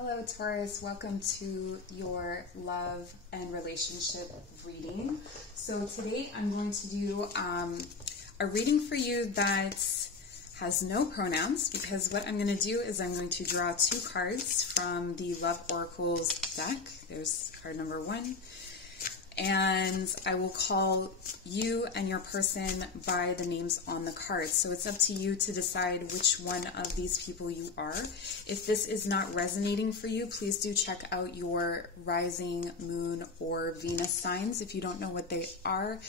Hello Taurus, welcome to your love and relationship reading. So today I'm going to do a reading for you that has no pronouns, because what I'm going to do is I'm going to draw two cards from the Love Oracles deck. There's card number 1. And I will call you and your person by the names on the cards. So it's up to you to decide which one of these people you are. If this is not resonating for you, please do check out your rising, moon, or Venus signs. If you don't know what they are,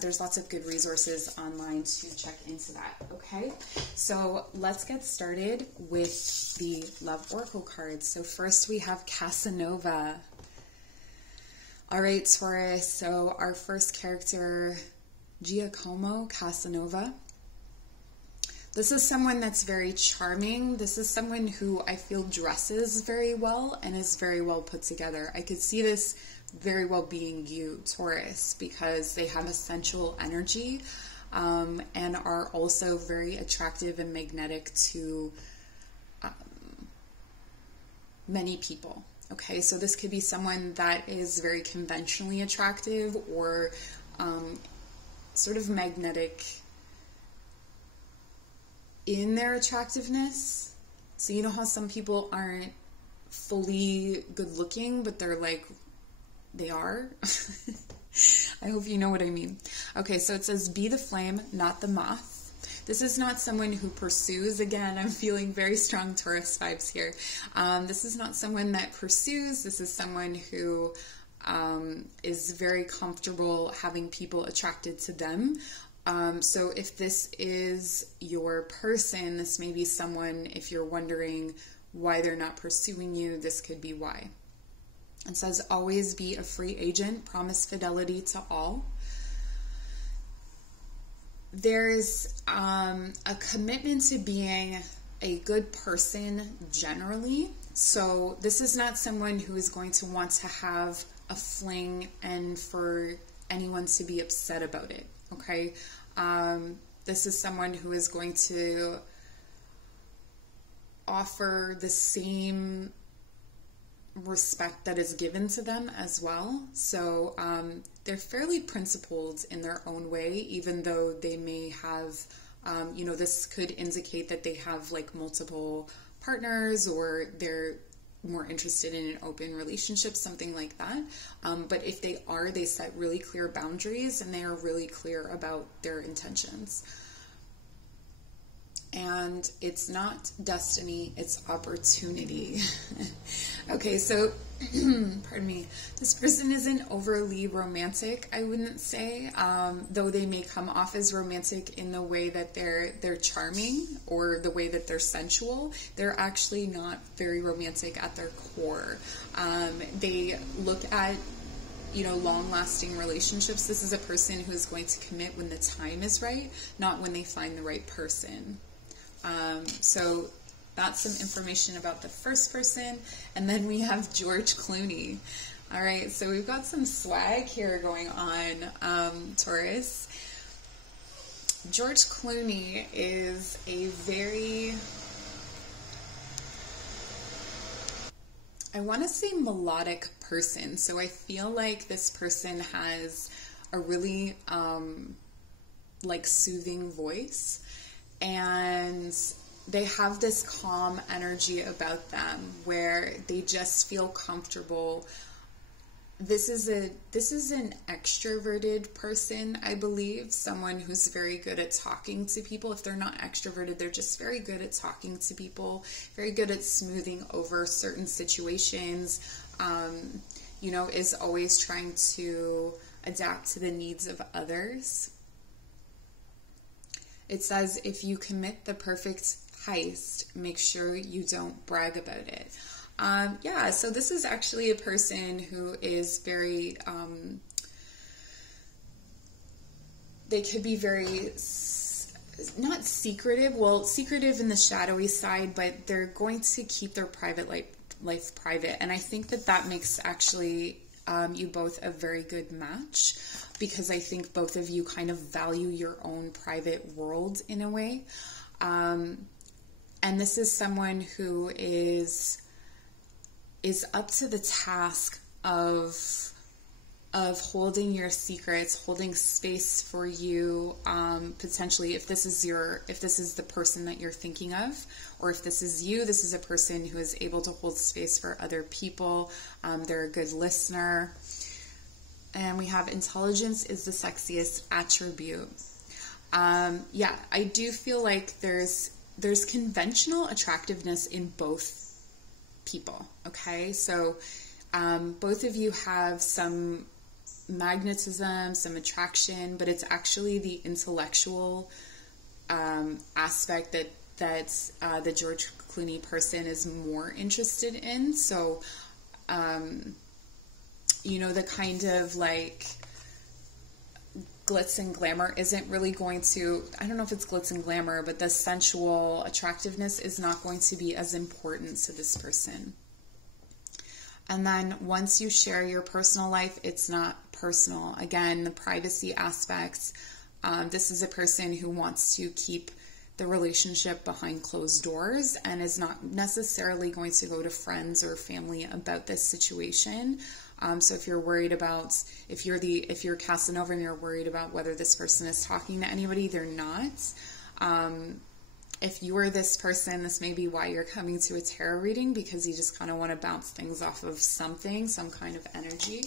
there's lots of good resources online to check into that, okay? So let's get started with the Love Oracle cards. So first we have Casanova. All right, Taurus, so our first character, Giacomo Casanova. This is someone that's very charming. This is someone who I feel dresses very well and is very well put together. I could see this very well being you, Taurus, because they have a sensual energy and are also very attractive and magnetic to many people. Okay, so this could be someone that is very conventionally attractive or sort of magnetic in their attractiveness. So you know how some people aren't fully good looking, but they're like, they are? I hope you know what I mean. Okay, so it says, be the flame, not the moth. This is not someone who pursues. Again, I'm feeling very strong Taurus vibes here. This is not someone that pursues. This is someone who is very comfortable having people attracted to them. So if this is your person, this may be someone, if you're wondering why they're not pursuing you, this could be why. It says, always be a free agent, promise fidelity to all. There's a commitment to being a good person generally. So this is not someone who is going to want to have a fling and for anyone to be upset about it, okay? This is someone who is going to offer the same respect that is given to them as well. So they're fairly principled in their own way, even though they may have, you know, this could indicate that they have like multiple partners, or they're more interested in an open relationship, something like that. But if they are, they set really clear boundaries and they are really clear about their intentions. And it's not destiny, it's opportunity. Okay, so, pardon me, this person isn't overly romantic, I wouldn't say, though they may come off as romantic in the way that they're charming or the way that they're sensual. They're actually not very romantic at their core. They look at, you know, long-lasting relationships. This is a person who is going to commit when the time is right, not when they find the right person. So that's some information about the first person. And then we have George Clooney. All right, so we've got some swag here going on, Taurus. George Clooney is a very, I want to say melodic person. So I feel like this person has a really like soothing voice. And they have this calm energy about them where they just feel comfortable. This is an extroverted person, I believe, someone who's very good at talking to people. If they're not extroverted, they're just very good at talking to people, very good at smoothing over certain situations, you know, is always trying to adapt to the needs of others. It says, if you commit the perfect heist, make sure you don't brag about it. Yeah, so this is actually a person who is very, they could be very, not secretive, well, secretive in the shadowy side, but they're going to keep their private life private. And I think that that makes actually you both a very good match, because I think both of you kind of value your own private world in a way. And this is someone who is is up to the task of holding your secrets, holding space for you, potentially if this is the person that you're thinking of, or if this is you, this is a person who is able to hold space for other people. They're a good listener. And we have intelligence is the sexiest attribute. Yeah, I do feel like there's conventional attractiveness in both people. Okay, so both of you have some magnetism, some attraction, but it's actually the intellectual aspect that the George Clooney person is more interested in. So, you know, the kind of like glitz and glamour isn't really going to, I don't know if it's glitz and glamour, but the sensual attractiveness is not going to be as important to this person. And then once you share your personal life, it's not personal. Again, the privacy aspects. This is a person who wants to keep the relationship behind closed doors and is not necessarily going to go to friends or family about this situation. So if you're worried about, if you're Casanova and you're worried about whether this person is talking to anybody, they're not. If you are this person, this may be why you're coming to a tarot reading, because you just kind of want to bounce things off of something, some kind of energy.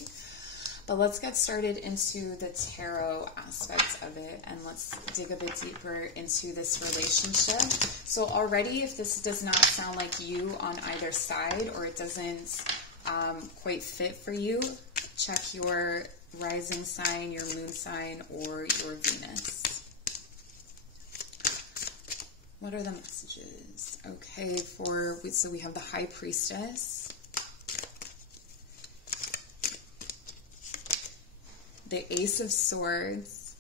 But let's get started into the tarot aspects of it, and let's dig a bit deeper into this relationship. So already, if this does not sound like you on either side, or it doesn't quite fit for you, check your rising sign, your moon sign, or your Venus. What are the messages? Okay, so we have the High Priestess, the Ace of Swords.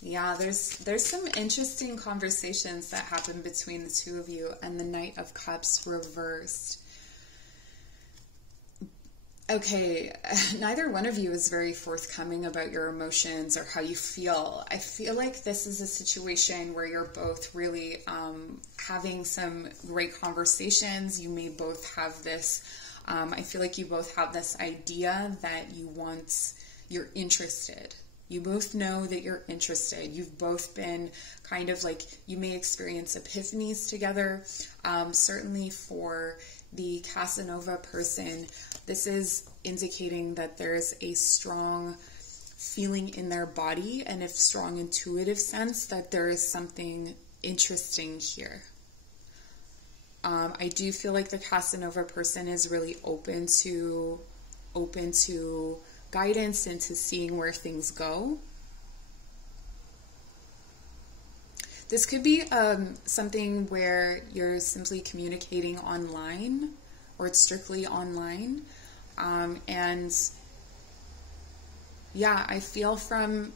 Yeah, there's some interesting conversations that happen between the two of you, and the Knight of Cups reversed. Okay, neither one of you is very forthcoming about your emotions or how you feel. I feel like this is a situation where you're both really having some great conversations. You may both have this, I feel like you both have this idea that you're interested. You both know that you're interested. You've both been kind of like, you may experience epiphanies together. Certainly for the Casanova person, this is indicating that there's a strong feeling in their body and a strong intuitive sense that there is something interesting here. I do feel like the Casanova person is really open to guidance and to seeing where things go. This could be something where you're simply communicating online, or it's strictly online. And yeah, I feel from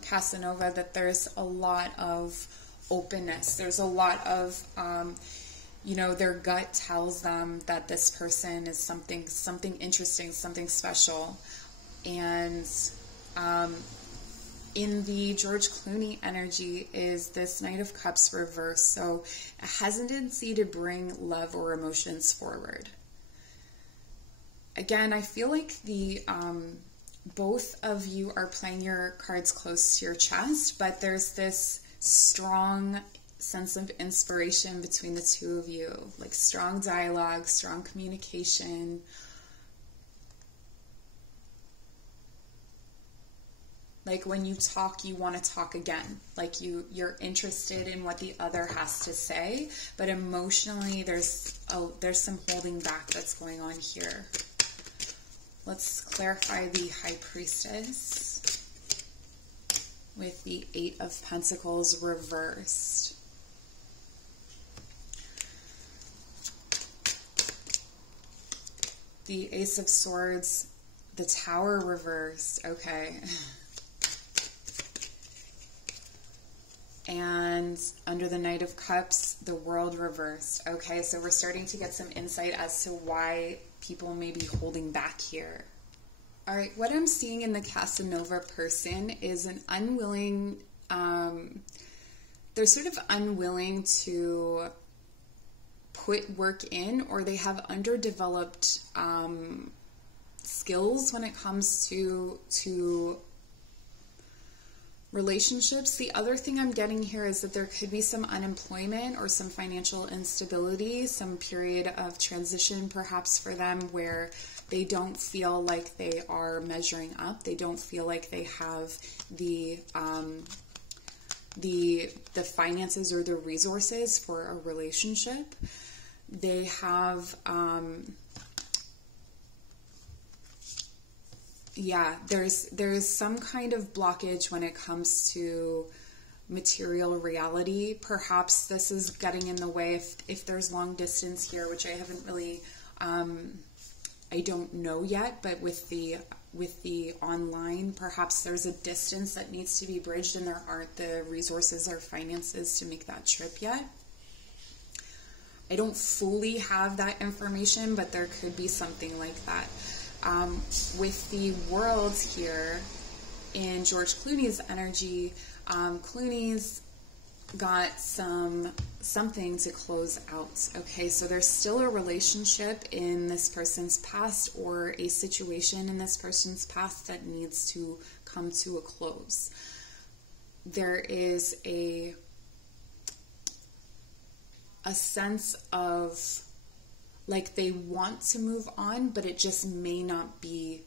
Casanova that there's a lot of openness. There's a lot of, you know, their gut tells them that this person is something interesting, something special. And in the George Clooney energy is this Knight of Cups reversed. So a hesitancy to bring love or emotions forward. Again, I feel like both of you are playing your cards close to your chest, but there's this strong sense of inspiration between the two of you, like strong dialogue, strong communication. Like when you talk, you want to talk again. Like you're interested in what the other has to say, but emotionally there's some holding back that's going on here. Let's clarify the High Priestess with the Eight of Pentacles reversed. The Ace of Swords, the Tower reversed. Okay. And under the Knight of Cups, the World reversed. Okay, so we're starting to get some insight as to why people may be holding back here. All right, what I'm seeing in the Casanova person is an unwilling, they're sort of unwilling to put work in, or they have underdeveloped skills when it comes to relationships. The other thing I'm getting here is that there could be some unemployment or some financial instability, some period of transition perhaps for them where they don't feel like they are measuring up. They don't feel like they have the finances or the resources for a relationship. They have there's some kind of blockage when it comes to material reality. Be this is getting in the way if there's long distance here, which I haven't really I don't know yet, but with the online, perhaps there's a distance that needs to be bridged and there aren't the resources or finances to make that trip yet. I don't fully have that information, but there could be something like that. With the world here in George Clooney's energy, Clooney's got something to close out. Okay, so there's still a relationship in this person's past or a situation in this person's past that needs to come to a close. There is a sense of like they want to move on, but it just may not be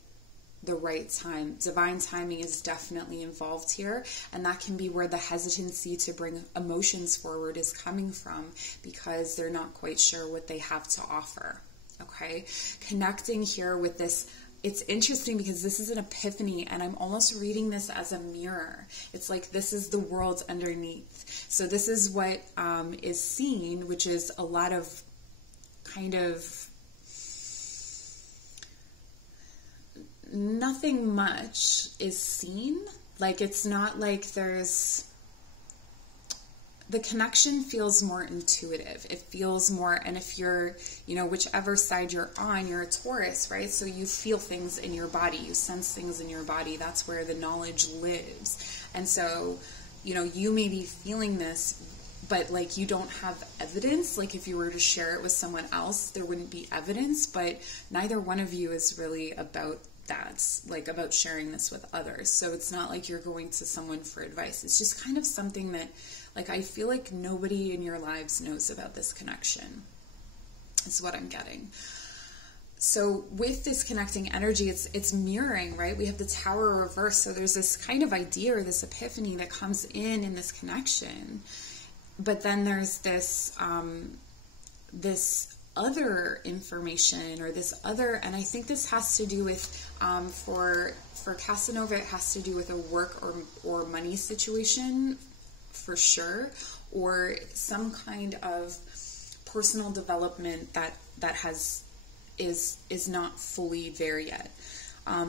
the right time. Divine timing is definitely involved here, and that can be where the hesitancy to bring emotions forward is coming from, because they're not quite sure what they have to offer. Okay, connecting here with this, it's interesting because this is an epiphany, and I'm almost reading this as a mirror. It's like this is the world underneath. So this is what is seen, which is a lot of kind of nothing much is seen. Like it's not like there's, the connection feels more intuitive. It feels more, and if you're, whichever side you're on, you're a Taurus, right? So you feel things in your body, you sense things in your body. That's where the knowledge lives. And so, you may be feeling this, but like you don't have evidence. Like if you were to share it with someone else, there wouldn't be evidence, but neither one of you is really about that, like about sharing this with others. So it's not like you're going to someone for advice. It's just kind of something that, like, I feel like nobody in your lives knows about this connection. Is what I'm getting. So with this connecting energy, it's mirroring, right? We have the Tower reverse. So there's this kind of idea or this epiphany that comes in this connection. But then there's this, this other information or this other, and I think this has to do with, for Casanova, it has to do with a work or money situation for sure, or some kind of personal development that is not fully there yet.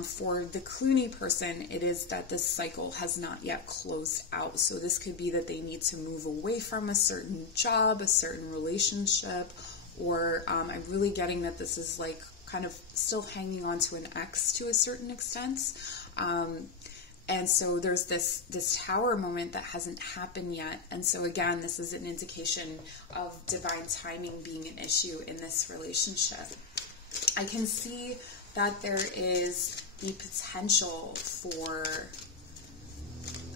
For the Clooney person, it is that this cycle has not yet closed out. So this could be that they need to move away from a certain job, a certain relationship, or I'm really getting that this is like kind of still hanging on to an ex to a certain extent. And so there's this Tower moment that hasn't happened yet. And so again, this is an indication of divine timing being an issue in this relationship. I can see that there is the potential for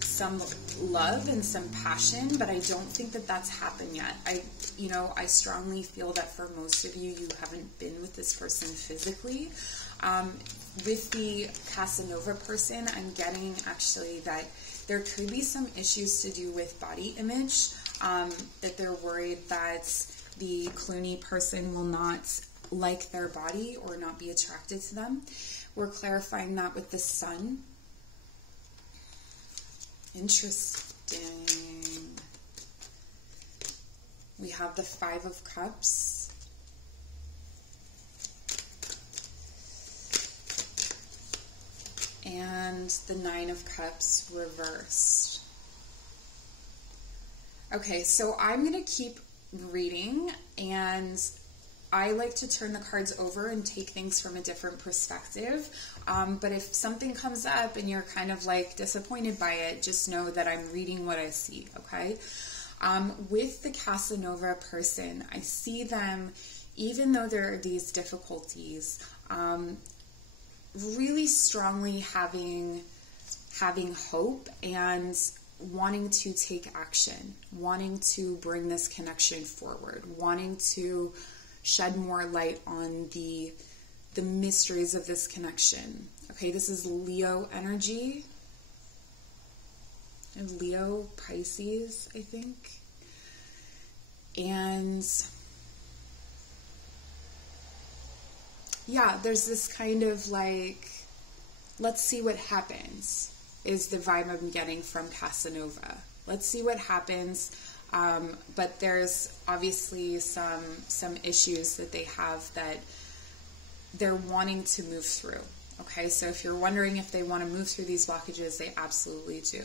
some love and some passion, but I don't think that that's happened yet. I strongly feel that for most of you, you haven't been with this person physically. With the Casanova person, I'm getting actually that there could be some issues to do with body image, that they're worried that the Clooney person will not like their body or not be attracted to them. We're clarifying that with the Sun. Interesting. We have the Five of Cups. And the Nine of Cups reversed. Okay, so I'm going to keep reading, and I like to turn the cards over and take things from a different perspective. But if something comes up and you're kind of like disappointed by it, just know that I'm reading what I see, okay? With the Casanova person, I see them, even though there are these difficulties, really strongly having hope and wanting to take action, wanting to bring this connection forward, wanting to shed more light on the mysteries of this connection. Okay, this is Leo energy. Leo, Pisces, I think. And yeah, there's this kind of like, let's see what happens, is the vibe I'm getting from Casanova. Let's see what happens. But there's obviously some issues that they have that they're wanting to move through. Okay, so if you're wondering if they want to move through these blockages, they absolutely do.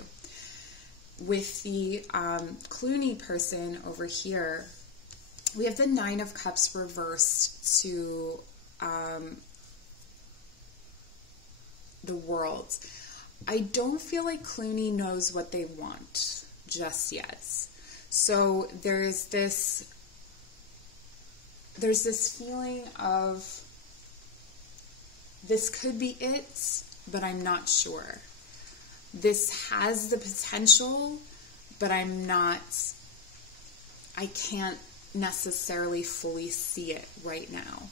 With the Clooney person over here, we have the Nine of Cups reversed to the World. I don't feel like Clooney knows what they want just yet. So there's this feeling of, this could be it, but I'm not sure. This has the potential, but I can't necessarily fully see it right now.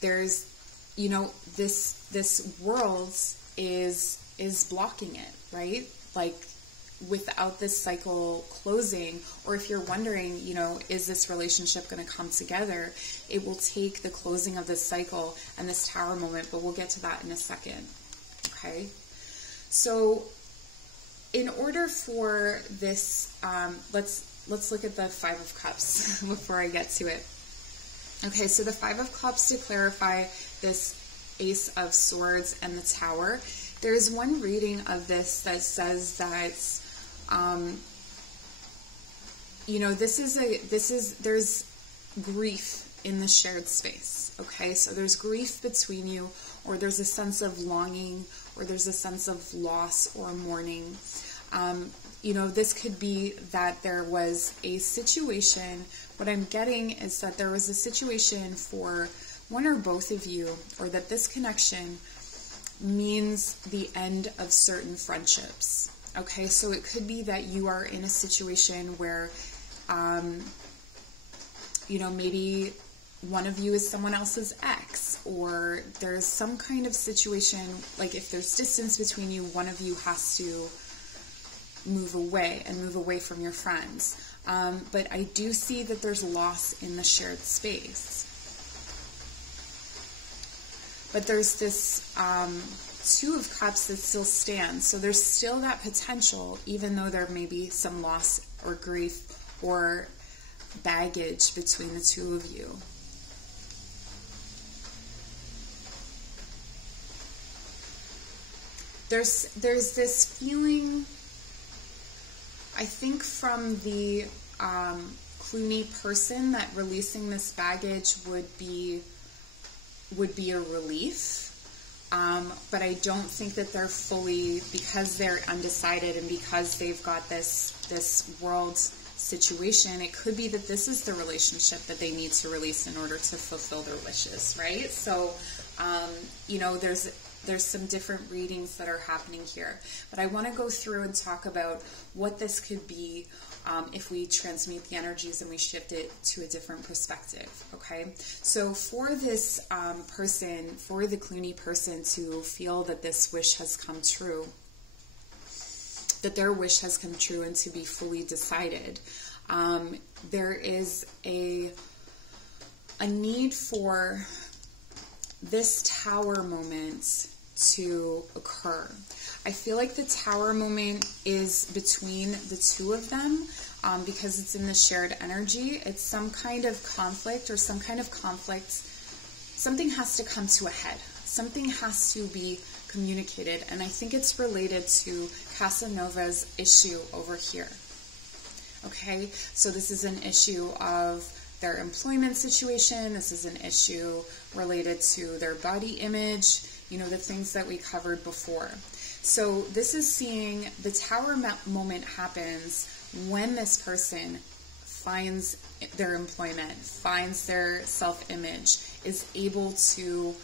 There's, you know, this world is blocking it, right? Like, without this cycle closing, or if you're wondering, you know, is this relationship going to come together? It will take the closing of this cycle and this Tower moment, but we'll get to that in a second. Okay? So in order for this, let's look at the Five of Cups before I get to it. Okay, so the Five of Cups, to clarify this Ace of Swords and the Tower, there's one reading of this that says that, you know, there's grief in the shared space. Okay, so there's grief between you, or there's a sense of longing, or there's a sense of loss or mourning. You know, this could be that there was a situation. What I'm getting is that there was a situation for one or both of you, or that this connection means the end of certain friendships. Okay, so it could be that you are in a situation where, you know, maybe one of you is someone else's ex, or there's some kind of situation, like if there's distance between you, one of you has to move away from your friends. But I do see that there's loss in the shared space. But there's this Two of Cups that still stands. So there's still that potential, even though there may be some loss or grief or baggage between the two of you. There's this feeling, I think, from the Clooney person, that releasing this baggage would be a relief. But I don't think that they're fully, because they're undecided and because they've got this world situation, it could be that this is the relationship that they need to release in order to fulfill their wishes, right? So, you know, there's some different readings that are happening here. But I want to go through and talk about what this could be if we transmute the energies and we shift it to a different perspective, okay? So for this person, for the Clooney person to feel that this wish has come true, that their wish has come true and to be fully decided, there is a need for this Tower moment to occur. I feel like the Tower moment is between the two of them because it's in the shared energy. It's some kind of conflict or some kind of conflict. Something has to come to a head. Something has to be communicated. And I think it's related to Casanova's issue over here. Okay, so this is an issue of their employment situation. This is an issue related to their body image, you know, the things that we covered before. So this is seeing the Tower moment happens when this person finds their employment, finds their self-image, is able to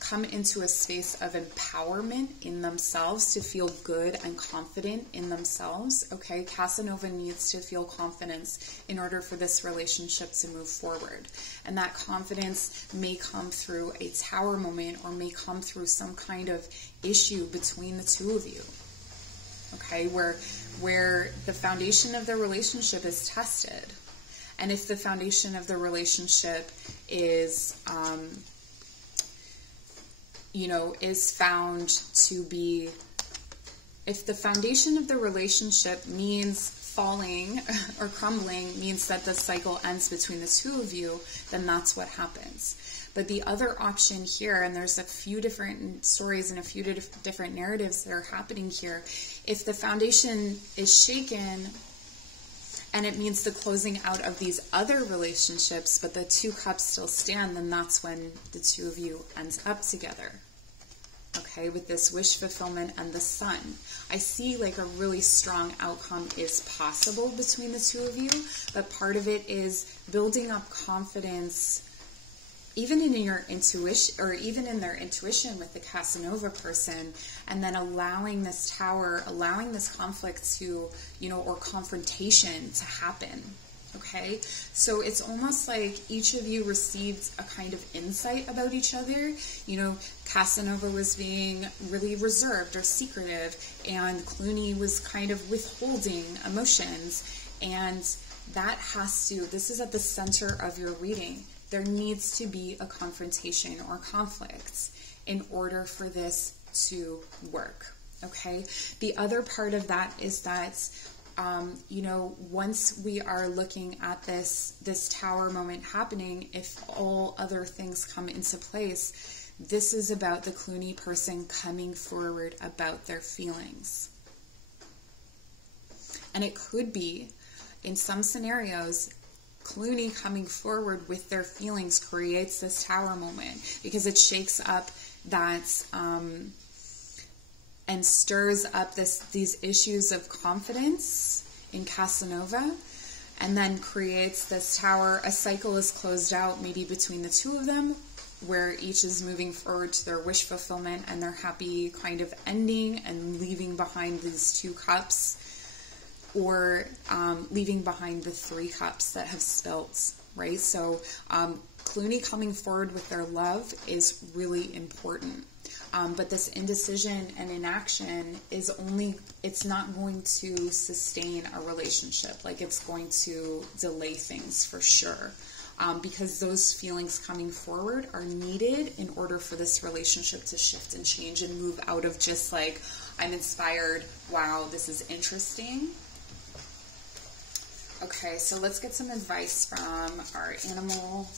come into a space of empowerment in themselves, to feel good and confident in themselves, okay? Casanova needs to feel confidence in order for this relationship to move forward. And that confidence may come through a tower moment, or may come through some kind of issue between the two of you, okay? Where the foundation of the relationship is tested. And if the foundation of the relationship is, is found to be, if the foundation of the relationship means falling or crumbling, means that the cycle ends between the two of you, then that's what happens. But the other option here, and there's a few different stories and a few different narratives that are happening here, if the foundation is shaken and it means the closing out of these other relationships, but the two cups still stand, then that's when the two of you end up together. Okay, with this wish fulfillment and the sun. I see like a really strong outcome is possible between the two of you, but part of it is building up confidence, even in your intuition, or even in their intuition with the Casanova person, and then allowing this tower, allowing this conflict to, or confrontation to happen. Okay, so it's almost like each of you received a kind of insight about each other. Casanova was being really reserved or secretive, and Clooney was kind of withholding emotions. And that this is at the center of your reading. There needs to be a confrontation or conflict in order for this to work. Okay, the other part of that is that once we are looking at this tower moment happening, if all other things come into place, this is about the Clooney person coming forward about their feelings. And it could be, in some scenarios, Clooney coming forward with their feelings creates this tower moment, because it shakes up that, and stirs up these issues of confidence in Casanova, and then creates this tower. A cycle is closed out maybe between the two of them, where each is moving forward to their wish fulfillment and their happy kind of ending, and leaving behind these two cups, or leaving behind the three cups that have spilt, right? So Clooney coming forward with their love is really important. But this indecision and inaction is it's not going to sustain a relationship. Like, it's going to delay things for sure. Because those feelings coming forward are needed in order for this relationship to shift and change and move out of just like, I'm inspired, wow, this is interesting. Okay, so let's get some advice from our animal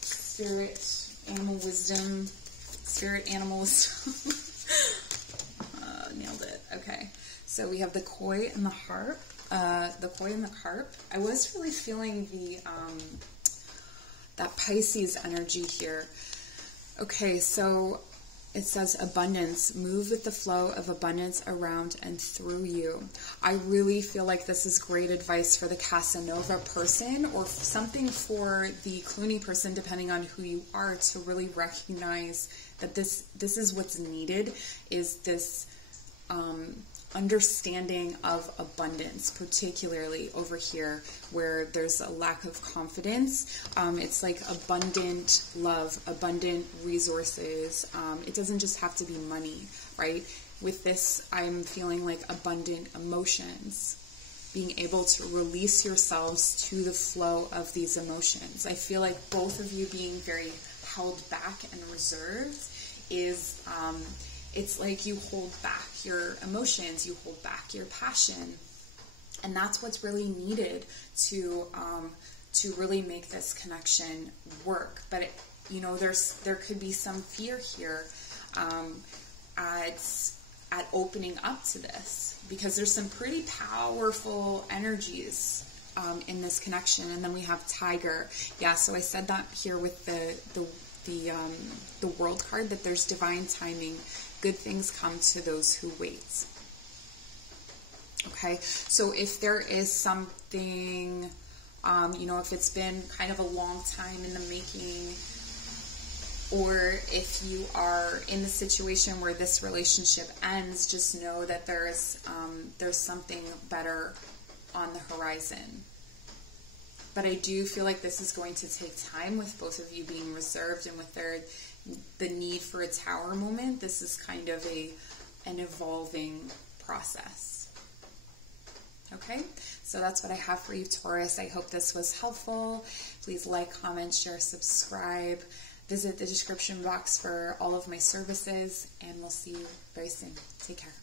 spirit, animal wisdom, spirit animal wisdom. Nailed it. Okay, so we have the koi and the harp. The koi and the carp. I was really feeling the that Pisces energy here. Okay, so it says abundance. Move with the flow of abundance around and through you. I really feel like this is great advice for the Casanova person, or something for the Clooney person, depending on who you are, to really recognize that this is what's needed, is this understanding of abundance, particularly over here where there's a lack of confidence. It's like abundant love, abundant resources. It doesn't just have to be money, right? With this, I'm feeling like abundant emotions, being able to release yourselves to the flow of these emotions. I feel like both of you being very held back and reserved is, it's like you hold back your emotions, you hold back your passion, and that's what's really needed to really make this connection work. But it, there could be some fear here at opening up to this, because there's some pretty powerful energies in this connection. And then we have Tiger. Yeah, so I said that here with the World card, that there's divine timing. Good things come to those who wait. Okay, so if there is something, you know, if it's been kind of a long time in the making, or if you are in the situation where this relationship ends, just know that there's something better on the horizon. But I do feel like this is going to take time with both of you being reserved and with the need for a tower moment. This is kind of an evolving process. Okay, so that's what I have for you, Taurus. I hope this was helpful. Please like, comment, share, subscribe. Visit the description box for all of my services, and we'll see you very soon. Take care.